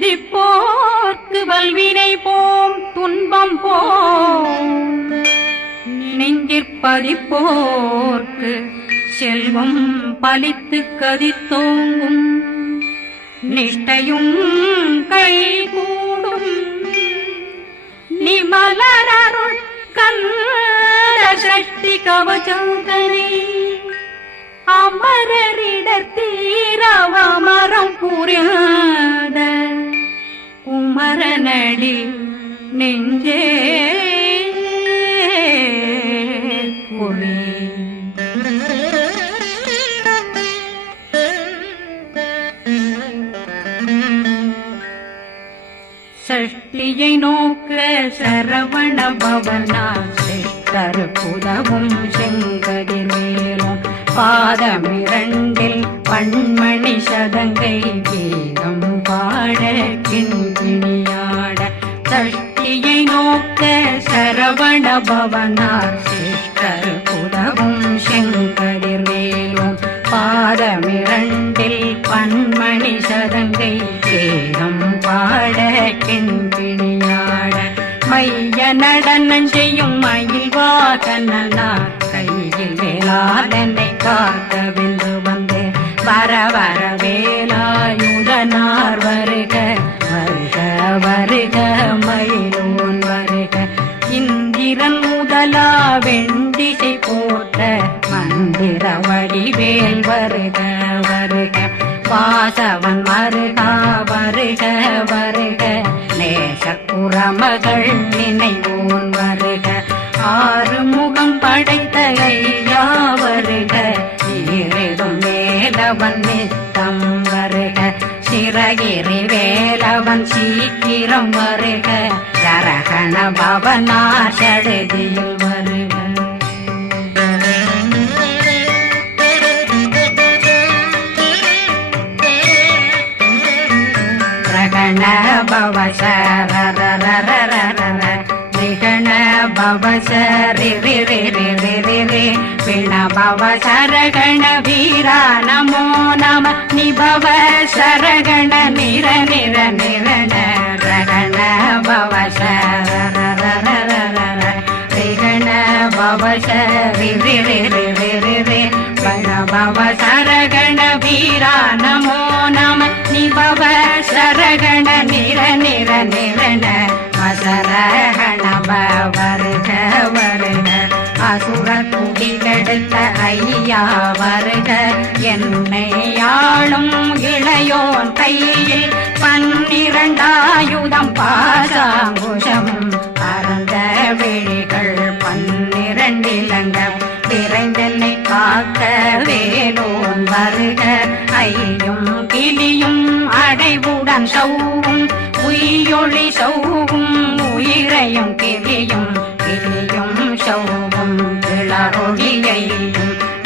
சிந்திப்போர்க்கு வல்வினை போம் துன்பம் போம் நெஞ்சிற்பதிப்போர்க்கு செல்வம் பலித்து கதித்தோங்கும் நிஷ்டையும் கைகூடும் நிமலரருள் கந்த சக்தி கவசந்தனை அமரரிடத்தீரவமரம் புரியாத குமரனடி நெஞ்சே புரி சஷ்டியை நோக்க சரவண பவனா சிஷ்டர் புதவும் செங்கதிர் மேலும் பாதமிரண்டில் பண்மணி சதங்கை கீதம் பாட கிண்கிணியாட சஷ்டியை நோக்க சரவண பவனார் சிஷ்டர் புதவும் செங்கதிர் மேலும் பாதமிரண்டில் பண்மணி சதங்கை கீதம் பாட கிண்கிணியாட மைய நடனம் செய்யும் மயில் வாகனார் கையில் வேளாளனை காக்க வென்று வந்து வர வர வேலாயுதனார் வருக வருக வருக மயிலோன் வருக இந்திரன் முதலா வெண்டிசை போட்ட மந்திர வடிவேல் வருக வருக வாசவன் வருகா வருக வருக நேசக்குறமகள் நினைவோன் வருக ஆறு முகம் படைத்த ஐயா வருக ஈரிடும் வேலவன் நித்தம் வருக சிறகிரி வேலவன் சீக்கிரம் வருக சரகண பவனார் சடுதியில் வருக ரகண பவசரரரரரரர நிகண பவசரி பிண பவசரகண வீரா நமோ நம நிபவ சரகண நிர நிர நிரண ரகண பவசரரரரரர நிகண பவசரி பிண பவசரகண வீரா நமோ நம நிபவ சரகண நிர நிர நிரண மசரகண வருக வருக அசுர குடிகெடுத்த ஐயா வருக என்னை ஆளும் இளையோன் கையில் 12 பாசாங்குஷம் பரந்த விழிகள் 12 இலங்கம் விரைந்தென்னை காக்க வேலோன் வருக ஐயும் கிளியும் அடைவுடன் சௌவும் உயிரொளி சௌவும் உயிரையும் கிளியும் கிளியும் சௌவும் இளரொளியையும்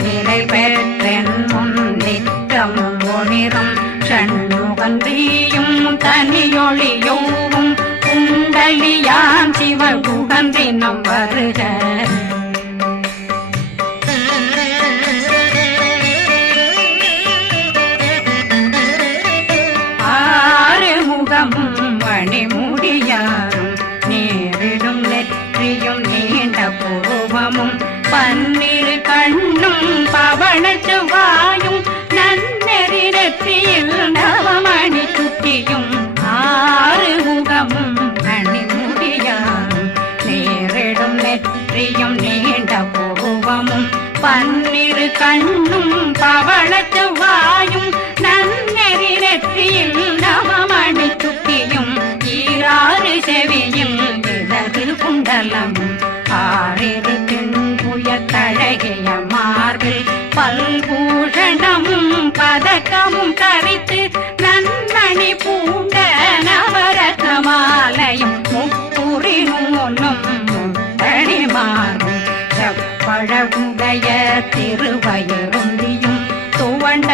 நிலை பெற்றென் முன் நித்தம் ஒளிரும் சண்முகந்தியும் தனியொளியோவும் குண்டலியான் சிவகுகந்தினம் வருக மணிமுடியாரும் நேரிடும் நெற்றியும் நீண்ட பூவமும் 12 கண்ணும் பவள செவ்வாயும் நன்னெறி நெற்றியில் நவமணி சுட்டியும் 6 முகமும் மணிமுடியாரும் நேரிடும் நெற்றியும் நீண்ட பூவமும் 12 கண்ணும் பவள செவ்வாயும் நன்னெறி நெற்றியில் நவமணி சுட்டியும் 6 செவியும் இடது குண்டலம் 6 தின்புய தழகிய மார்பில் பல்பூஷணமும் பதக்கமும் தரித்து நன்மணி பூண்ட நவரத்ன மாலையும் முப்புரி நூலும் தனிமாறும் செப்பழகுடைய திருவயருந்தியும் துவண்ட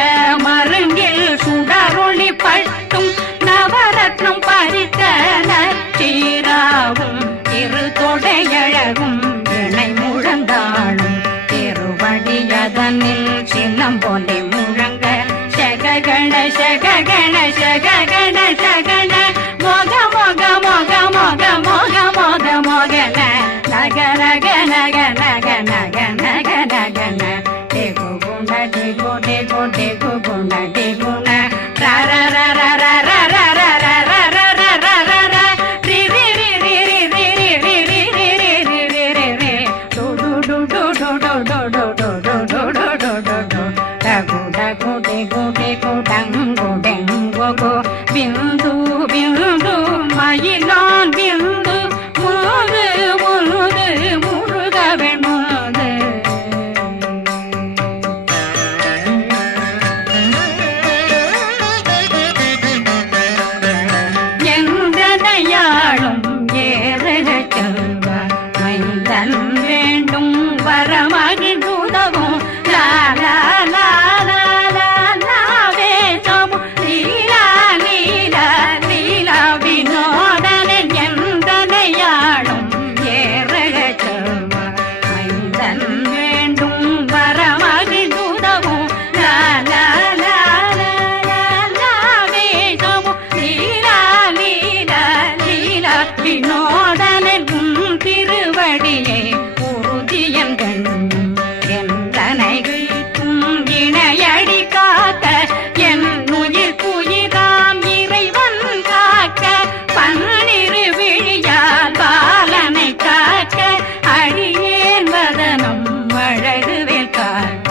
மருங்கில் சுடரொளி பட்டும் நவரத்னம் பறித்த நச்சீராவும் இரு தொடையழகும் இணை முழந்தாளும் திருவடியதனில் சிலம்பொலி முழங்க சககண சககண சககண சகண டெங்குடெங்கொகோ பிந்து பிந்து மயிலான் பிந்து முது முது முருகவன் முது எந்தனையாளும் ஏறுக செல்வ மைந்தன் வேண்டும் வரமகிழ்ந்துதவும் லாலா லாலா லாலா வேதமும் லீலா லீலா லீலா வினோதனன் எந்தனையாளும் ஏறுக செல்வ மைந்தன் வேண்டும் வரமகிழ்ந்துதவும் லாலா லாலா லாலா வேதமும் லீலா லீலா லீலா வினோதனன் திருவடியை உறுதியன் கண்ணும் எந்தனைகளுக்கும் இணையடி காக்க என் உயிர் குயிராம் இறைவன் காக்க பன்னிரு விழியால் பாலனை காக்க அடியேன் வதனம் அழகுவேல் காக்க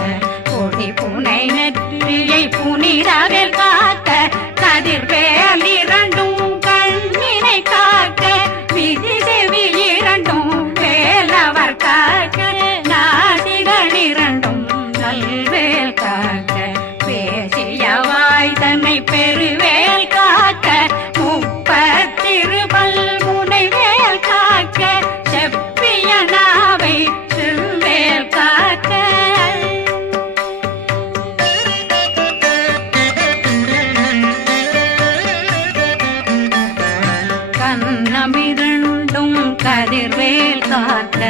கொடி புனை நெற்றியை புனிதவேல் காக்க கதிர்வேல் இரண்டும் கண்ணினை காக்க விதி செவி இரண்டும் வேலவர் காக்க நாசிகள் இரண்டும் நல்வேல் காக்க பேசிய வாய் தன்னை பெருவேல் காக்க முப்பத்திருபல் முனைவேல் காக்க செப்பிய நாவை செவ்வேல் காக்க கண்ணமிரண்டும் கதிர்வேல் காக்க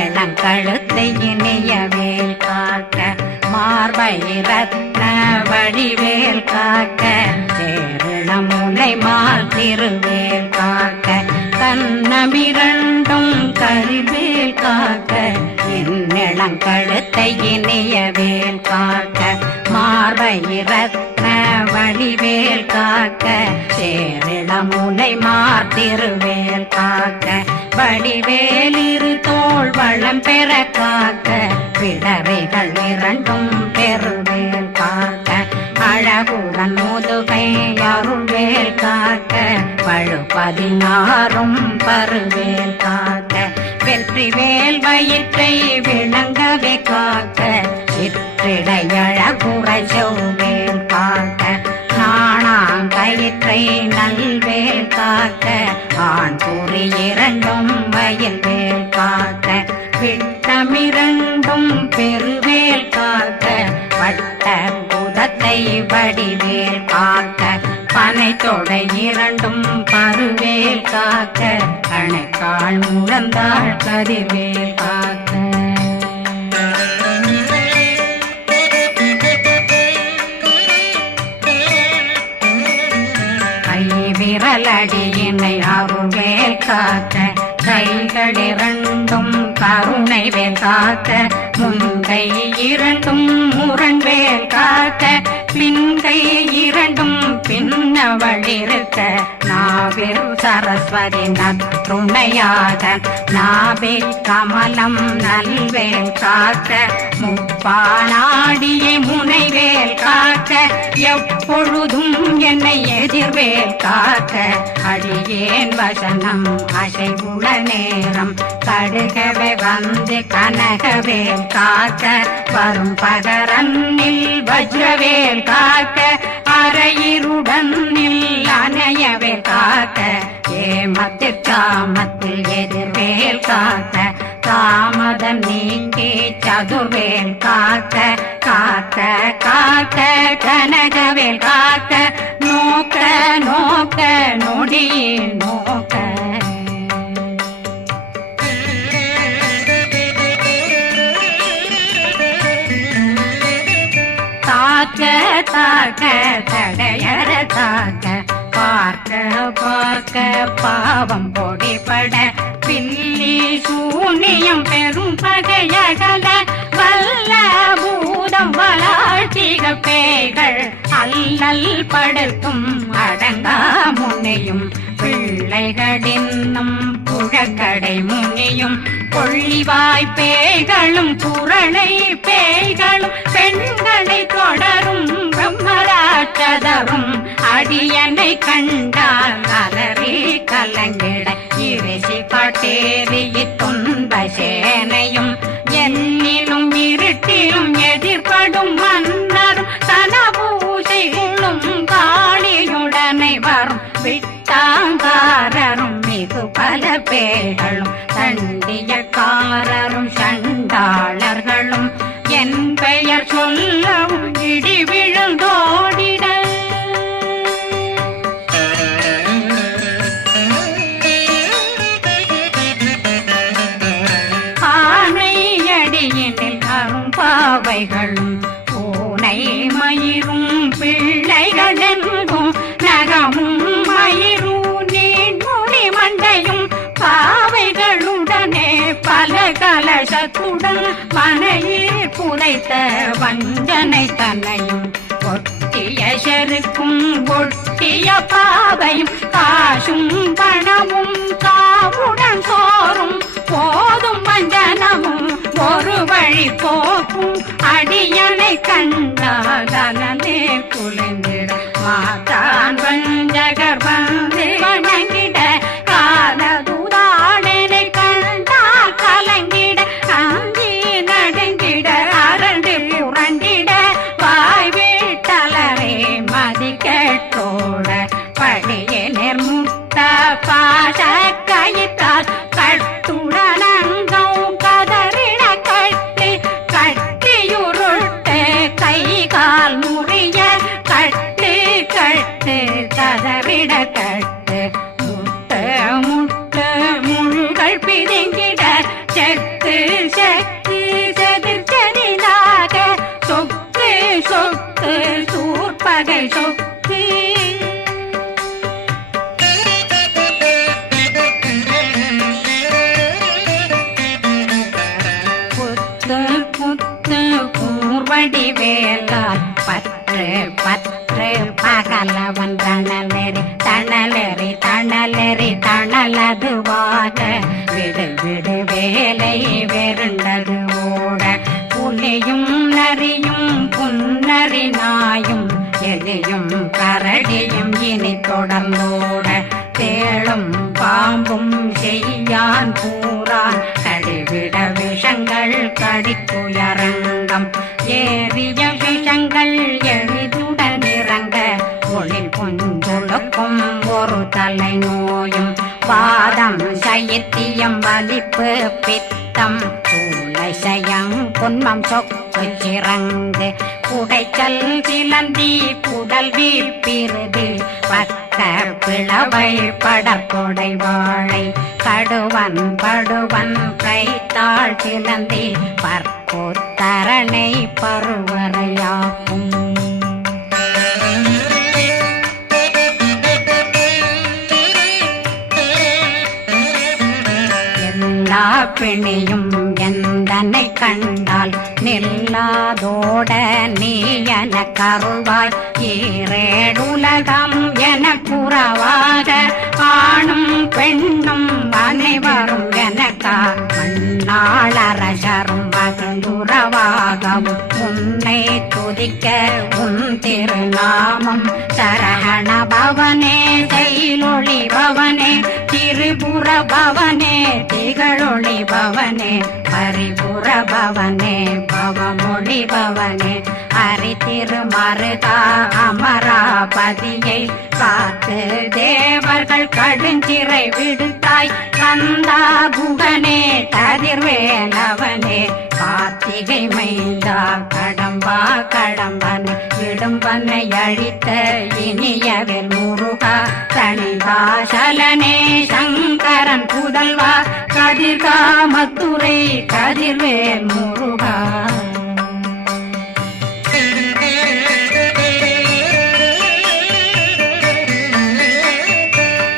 இளங்கழுத்தை இணையவேல் காக்க மார்பை ரத்ன வடிவேல் காக்க சேரணமுலை மால் திருவேல் காக்க கண்ணமிரண்டும் கதிர்வேல் காக்க இளங்கழுத்தை இணையவேல் காக்க மார்பை ரத்ன வடிவேல் காக்க சேரணமுலை மால் திருவேல் காக்க வடிவேல் இரு தோள் வளம் பெற காக்க பிடவைகள் இரண்டும் பெருவேல் காக்க அழகுடன் முதுகை அருள்வேல் காக்க பழு16 பருவேல் காக்க வெற்றிவேல் வயிற்றை விளங்கவே காக்க சிற்றிடையழகுறை செவ்வேல் காக்க நாணாங்கயிற்றை நல்வேல் காக்க ஆண் குறி இரண்டும் வயல்வேல் காக்க விட்டமிரண்டும் பெருவேல் காக்க வட்ட புதத்தை வடிவேல் காக்க பனை தொடை இரண்டும் பருவேல் காக்க கணைக்கால் முழந்தாள் கதிர்வேல் காக்க விரலடியினை அருள்வேல் காக்க கைகள் இரண்டும் கருணை வேல் காக்க முன்கை இரண்டும் முரண்வேல் காக்க பின்கை இரண்டும் பின்னவளிருக்க நாவில் சரஸ்வதி நற்றுணையாக நாவே கமலம் நல்வேல் காக்க முப்பானாடியை முனைவேல் காக்க எப்பொழுதும் என்னை எதிர்வேல் காக்க அடியேன் வசனம் அசைவுள நேரம் கடுகவே வந்து கனகவேல் காக்க வரும் பகரன்னில் வஜ்ரவேல் காக்க அரையிருடன் அணையவேல் காக்க ஏமத்தில் காமத்தில் எதிர்வேல் காக்க தாமதம் நீங்கி சதுர்வேல் காக்க காக்க காக்க கனகவேல் காக்க நோக்க நோக்க நொடியில் நோக்க தாக்க தாக்க தடையற தாக்க பார்க்க பார்க்க பாவம் பொடிபட பில்லி சூனியம் பெரும் பகையகல வல்ல பூதம் வளாழ்த்திகள் பேய்கள் அல்லல் படுத்தும் அடங்கா முனையும் பிள்ளைகளின்னும் புழக்கடை முனியும் கொள்ளிவாய் பேய்களும் குரளை பேய்களும் பெண்களை தொடரும் பிரம்மராட்ச கதரும் அடியனை கண்டால் அலறி கலங்கிட இரிசி காட்டேறி துன்ப சேனையும் என்னிலும் இருட்டிலும் எதிர்படும் மன்னரும் தனபூசைகளும் காளியுடனை வரும் விட்டாங்காரரும் மிகு பல பேர்களும் தண்டியக்காரரும் சண்டாளர்களும் என் பெயர் சொல்லவும் இடி விழுந்தோடிட ஆனையடியினில் அரும்பாவைகளும் பூனை மயிரும் பிள்ளைகளெங்கும் நகமும் மயிரும் நீண்முடி மண்டையும் பாவைகளுடனே பல கலசத்துடன் மனையில் புதைத்த வஞ்சனை தன்னையும் ஒட்டிய செருக்கும் ஒட்டிய பாவையும் காசும் பணமும் காவுடன் சோறும் போதும் வஞ்சனமும் ஒரு வழி போக்கும் அடியனை கண்டாதனே குளிர்ந்திட மாதான் வஞ்சகர் வந்து வணங்கிட காலதுதாடனை கண்டால் கலங்கிட அஞ்சி நடுங்கிட அரண்டு புரண்டிட வாய் வீட்டலரே மதி கேட்டோட படியே நிர்முட்ட பாச கயிற்றால் கட்டுடனங்கும் கதறிட கட்டி கட்டியுருட்டு கை கால் முறிய கட்டு கட்டு கதறிட கட்டு முட்டு முட்டு முள்கள் பிதுங்கிட செத்து செத்து செதிர் செதிலாக சொக்கு சொக்கு சூர்பகை சொக்கு கூர்வடி வேலால் பற்று பற்று பகலவன் தணலெறி தணலெறி தணலெறி தணலதுவாக விடு விடு வேலை வெருண்டது ஓட புலியும் நரியும் புன்னரி நாயும் எலியும் கரடியும் இனி தொடர்ந்தோட தேளும் பாம்பும் செய்யான் பூரான் கடிவிட விஷங்கள் கடித்துயரங்கம் ஏறிய விஷங்கள் எளிதுடன் இறங்க ஒளில் புஞ்சொழுக்கும் ஒரு தலை நோயும் பாதம் சைத்தியம் வலிப்பு பித்தம் சூளை சயம் புன்மம் சொக்கு சிறங்கு குடைச்சல் சிலந்தி குடல் வீப்பிருது பக்க பிளவை படக்கொடை வாழை கடுவன் படுவன் கைத்தாள் சிலந்தி பற்போத்தரணை பருவரையாக்கும் எல்லா பிணியும் எந்தனை கண்டால் நில்லாதோட நீ என கருவாய் ஈரேடுலகம் என புறவாக ஆணும் பெண்ணும் அனைவரும் எனக்கா மண்ணாளரசரும் மகிழ்ந்துறவாகவும் உன்னை துதிக்க உன் திருநாமம் சரகண பவனே செயலொளி பவனே திரிபுர பவனே திகழொளி பவனே பரிபுர பவனே பவமொழி பவனே ஹரி திருமருகா அமராபதியை காத்து தேவர்கள் கடுஞ்சிறை விடுத்தாய் கந்தா குகனே கதிர்வேலவனே கார்த்திகை மைந்தா கடம்பா கடம்பனை விடும்பனை அழித்த இனியவில் முருகா தனிதாசலனே சங்கரன் புதல்வா கதிர்காமத்துறை கதிர்வேல் முருகா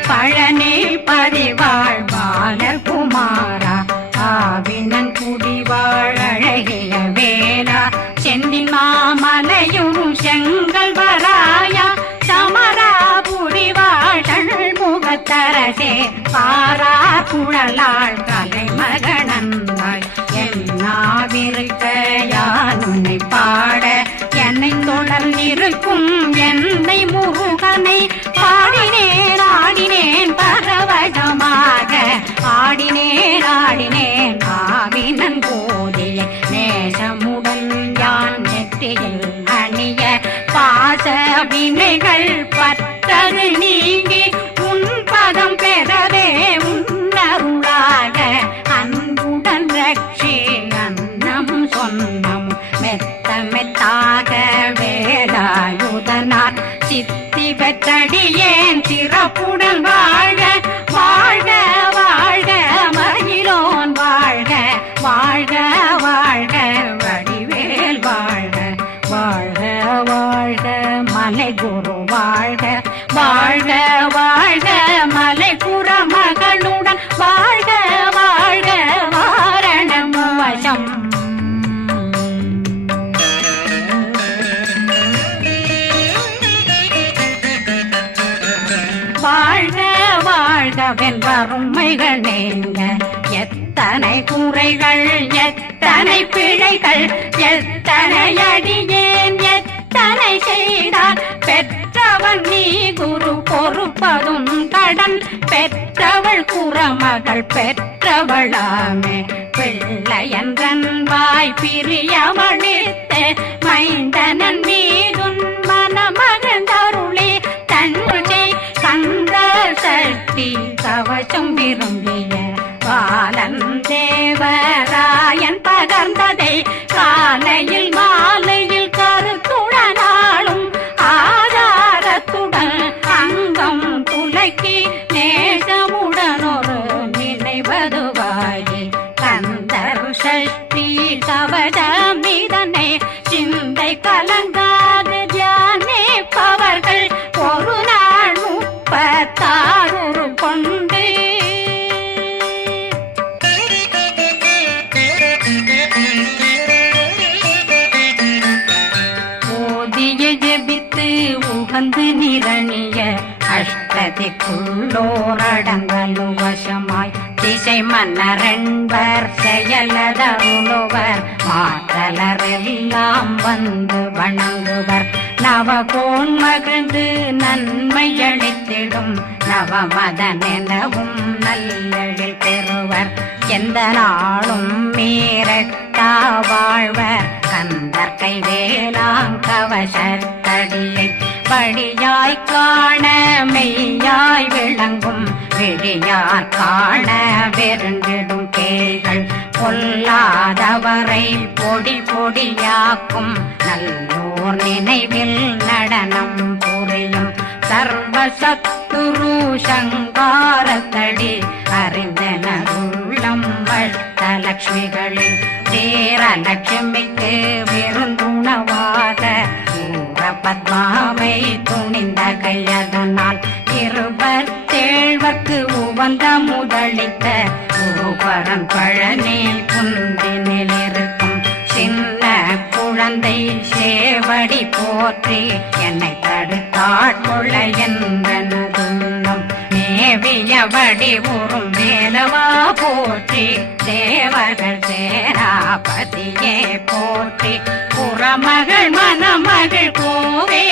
பழனி பதிவாழ் பாலகுமாரா ஆவினன் குடிவாழ் அழகிய வேலா செந்தில் மாமலையும் செங்கல் வராயா சமராபுரிவாழ் முகத்தரசே பாரா குழலாள் கலை மகனந்தாய் என்னாவிருக்க யான் உன்னை பாட என்னை தொடர்ந்திருக்கும் எந்த அதனை பாடினேன் ஆடினேன் பரவசமாக ஆடினேன் ஆடினேன் ஆவினன் போதிய நேசமுடன் யான் நெற்றியில் அணிய பாச வினைகள் பற்றது நீங்கி உன் பதம் பெறவே உன்னருளாக அன்புடன் ரட்சி அன்னம் சொன்னம் மெத்த மெத்தாக வேலாயுதனார் சித்தி பெற்றடியேன் சிறப்புடன் வாழ வாழ்க வாழ்க மகிழோன் வாழ்க வாழ்க வாழ்க வடிவேல் வாழ்க வாழ்க வாழ்க மலை குரு வாழ்க வாழ்க வாழ்க மலை புற மகளுடன் வாழ்க வாழ்க வாரணம் வசம் வாழ்க வாழ்கவென் வறுமைகள் நீங்க எத்தனை குறைகள் எத்தனை பிழைகள் எத்தனை அடியேன் எத்தனை செய்தார் பெற்றவன் நீ குரு பொறுப்பதும் கடன் பெற்றவள் குறமகள் பெற்றவளாமே பிள்ளையன்றன் வாய் பிரியவழித்த மைந்தனன் மீதுன் மனமகந்தருளே தன்னை கந்த சக்தி கவசம் விரும்பிய பாலன் தேவராயன் பகர்ந்ததை காலையில் மாலையில் கருத்துடனாலும் ஆதாரத்துடன் அங்கம் துலக்கி நேசமுடன் ஒரு நினைவதுவாகி கந்தர் சஷ்டி கவசம் இதனை சிந்தை கலங்காது தியானிப்பவர்கள் ஒரு நாள் 36 கொண்டு ஓதிய ஜெபித்து உகந்து நிரணிய அஷ்டதிக்குள்ளோரடங்கலு வசமாய் திசை மன்னரென்பர் செயலதருளுவர் மாற்றலரெல்லாம் வந்து வணங்குவர் நவகோன் மகிழ்ந்து நன்மை அளித்திடும் நவமதன் எனவும் நல்லெழில் பெறுவர் எந்த நாளும் மீறட்டா வாழ்வர் கந்தர் கைவேலாங்கவசத்தடியை படியாய் காண மெய்யாய் விளங்கும் விழியார் காண வெருண்டிடும் கேள்கள் பொல்லாதவரை பொடி பொடியாக்கும் நல்லோர் நினைவில் நடனம் புரியும் சர்வசத்துரு சங்காரத்தடி அறிந்தனருள்ளம் வட்டலட்சுமிகளில் தேரலட்சுமிக்கு விருந்துணவாக பத்மாவை துணிந்த கையதனால் 27 உவந்த முதலித்த குருபரன் பழனி குந்தினில் இருக்கும் சின்ன குழந்தை சேவடி போற்றி என்னை தடுத்தாட்கொள்ள என்பனதுள்ளம் மேவியபடி உறும் மேலவா போற்றி தேவர்கள் சேராபதியே போற்றி புறமகள் மணமகள் கோவே